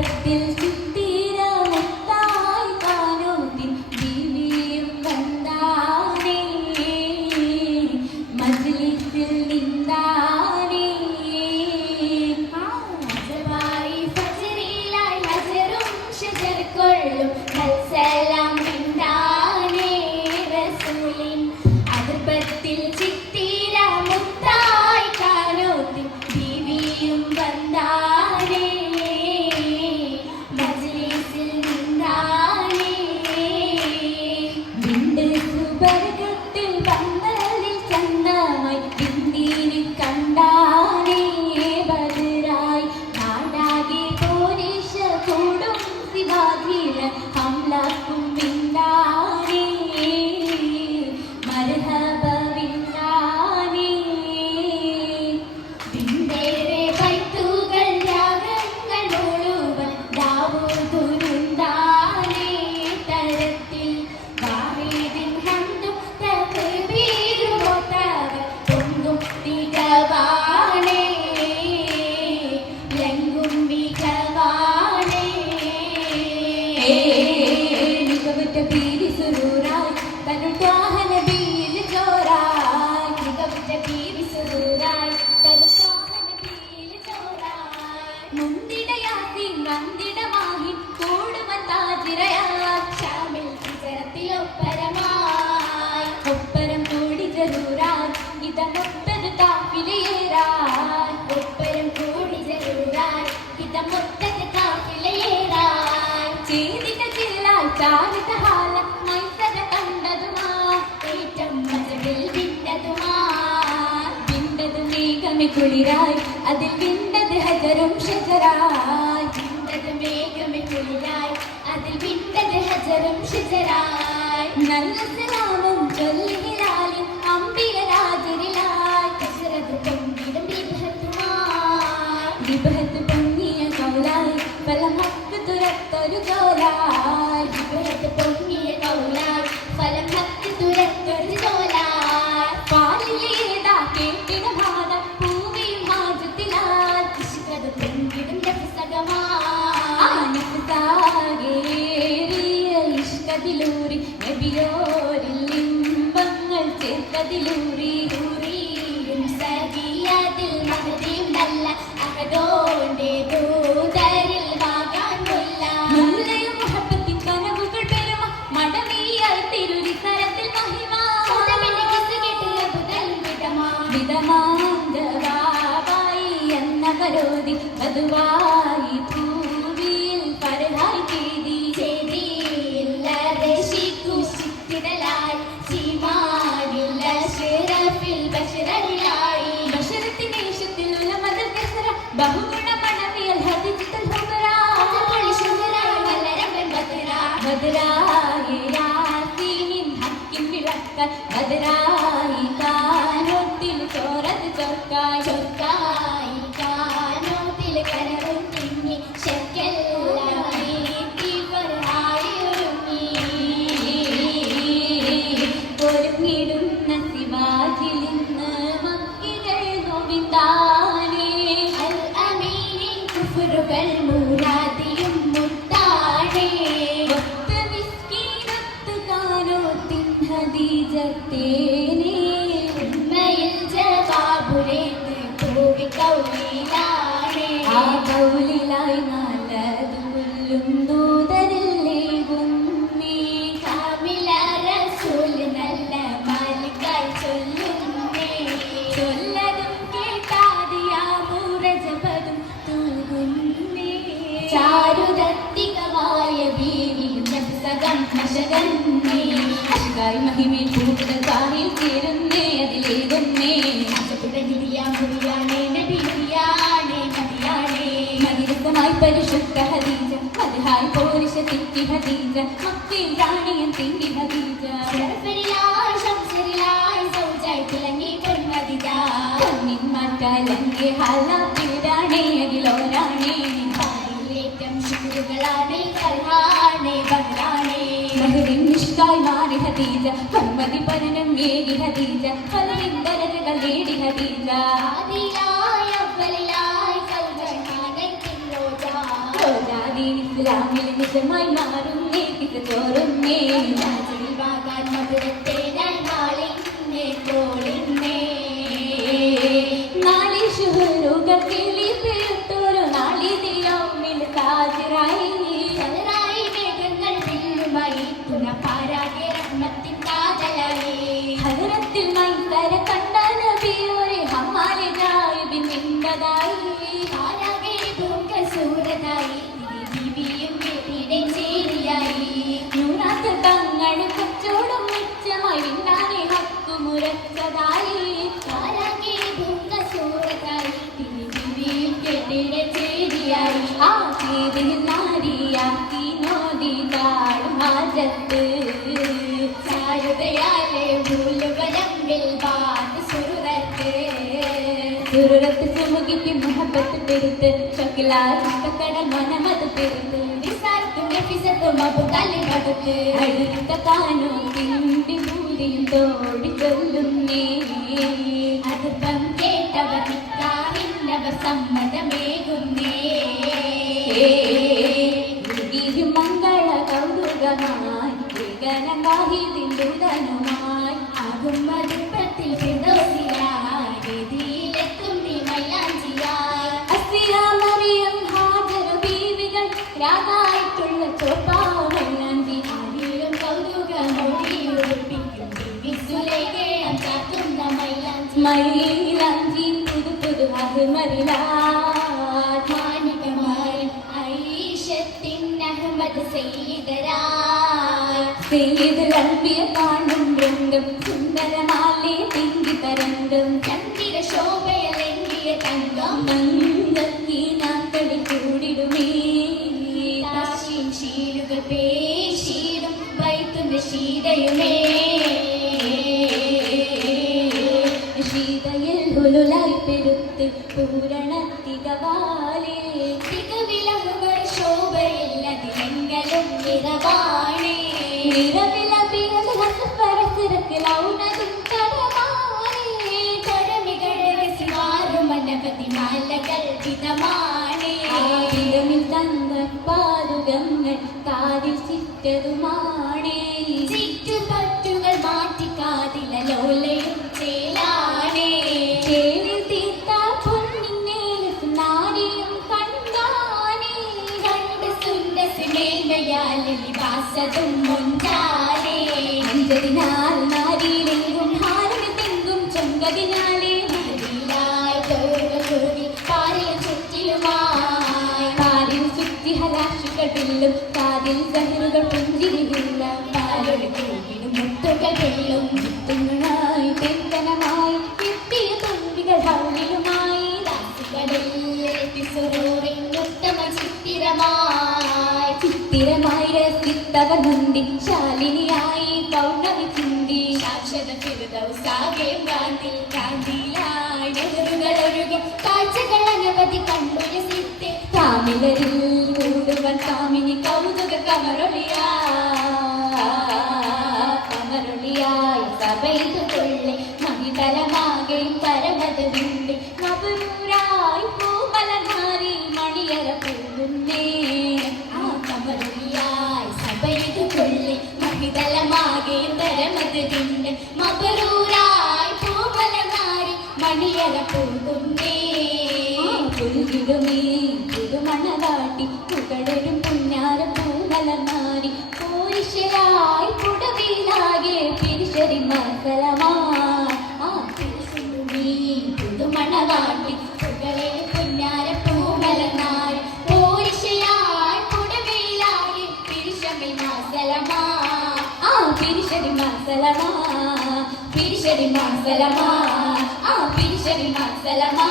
that built ജരൂറായി ഹിതമൊത്തത് കാപ്പിലേറായി ചെയ്തിട്ട ചില്ലായി ചാരിത ഹാല മൈസര കണ്ടതുമാ. ഏറ്റം മജവിൽ വിണ്ടതുമായി വിണ്ടത് മേഘമി കുളിരായി അതിൽ വിണ്ടത് ഹജറും ഷജറായി. വിണ്ടത് മേഘമി കുളിരായി അതിൽ വിണ്ടത് ഹജറും ഷിജറായി. നല്ല തുരത്തൊരു കോലായി വിഭത്ത് പൊങ്ങിയ കൗലായി ഫലം ഭക്തി തുരത്തൊരു തോലായി പാലിലേതാ കേട്ടിട ഭാഗ പൂവിയും മാജത്തിലായി കൃഷികത് പൊങ്കിടും രസകമായി ഇഷ്ടത്തിലൂറി നബിയോരിൽ ഇമ്പങ്ങൾ ചേർത്തതിലൂറി ൂറിയും സഖിയതിൽ മഹതിയും നല്ല വധുവായി ഭൂമിയിൽ പരതായി ചെയ്തി ചേരിയില്ലാതെ ശിക്കുശിത്തിടലായി സീമാനില്ല ഷിറഫിൽ ബഷറലായി ബഷറത്തിനേഷത്തിൽ ഉലമതൽ കസറ ബഹുഗുണ മണവിയൽ ഹദിജിത്തൽ ഹുബറാ അതുപൊളി ശുഹറായി നല്ല രംഗൻ ബദ്ര ബദരായി യാസീനിൻ ഹക്കിൻ വിളക്കൽ ബദരായി ഹദീജത്തേനേ ഉമ്മയിൽ ജവാബുരേന്ന് പൂവി കൗലിലാണേ. ആ കൗലിലായി നല്ലതുല്ലും മതിരസമായി പരിശുദ്ധ ഹദീജ മതിഹായി പോരിശ തിക്കി ഹദീജ മക്കയിൽ റാണിയൻ തിങ്കി ഹദീജ. ഹാലാപ്പിടാണേ അകിലോരാണേ പാരിലേറ്റം ശുക്രുകളാണേ ഹദീജ ബഹുമതി പരനം ഏകി ഹദീജ പലരിൻ ദരജകൾ നേടി ഹദീജ ഇസ്ലാമിൽ നിജമായി മാറുന്നേ ഇത് ചോറുന്നേ രാജനിൽ വാകാൻ മധുരത്തേനാൽ നാളിന്നെ തോളിന്നേ. നാളി ശുഹറുകൾ സുരത്ത് സുമുഖിക്ക് മുഹബത്ത് പെരുത്ത് ഷക്കിലാ ഇഷ്ടക്കടൽ മനമത് പെരുത്ത് വിസാർത്തും നഫിസത്തും അബുദാലി പടുത്ത് അടുത്ത കാനോ തിണ്ടി പൂരിയും തോടി ചൊല്ലുന്നേ. അതിപ്പം കേട്ടവർ നിക്കാറിന്നവർ സമ്മതമേകുന്നേ ും. മംഗള കൗതുകമായി ഗഗനവാഹിതിന്തുതനുമായി ആകും മൈലാഞ്ചി പുതു പുതു അഹ്മറിലാ മാനികമായി ഐഷത്തിൻ അഹമ്മദ് സെയ്തരായി ചെയ്ത് ലംബിയ കാണും രംഗം സുന്ദരമാലേ പെരുത്ത് പൂരണ തികവാലേ തങ്ങൾ പാതുകങ്ങൾ കാതിൽ ചിറ്റതുമാണേ. സുന്ദസിമേന്മയാൽ വാസതും മുഞ്ചാലേ അഞ്ചതിനാൽ നാരിയിലെങ്കും ഹാരമെങ്കും ചൊങ്കതിനാലേ. മതിലായി തോറുകൾ കുറുകി പാരയും ചുറ്റിലുമായി. കാതിൽ ചുറ്റി പുഞ്ചിരിയില്ല പാലൊരു മുത്തുകൾ വെള്ളും രസിത്തവർ മുന്തി ശാലിനിയായി പൗർണമി ചിന്തി ശാശ്വത ഫിർദൗസാകെ വാനിൽ കാന്തിയിലായി നെഹറുകൾ ഒഴുകി കാഴ്ചകൾ അനവധി കണ്ടു രസിത്തെ കാമിലരിൽ കൂടുവൻ കാമിനി കൗതുക കമറൊളിയാ കമറൊളിയായി സഭയിൽ കൊള്ളെ മഹിതലമാകെ പരമത പോകുന്നേ പുൽകിടുമേ പുതുമണവാട്ടി പുകഴരും പുന്നാര പൂമലനാരി പോരിശയായി പുടവിലാകെ മസലമാ ആ തിരുസുമി പുതുമണവാട്ടി പോരിശയായി പുടവയിലായി തിരുശമി മാസലമാ ആ പിരിശരി മസലമാ പിരിശരി മസലമാ ആ പിരിശരി മസലമാ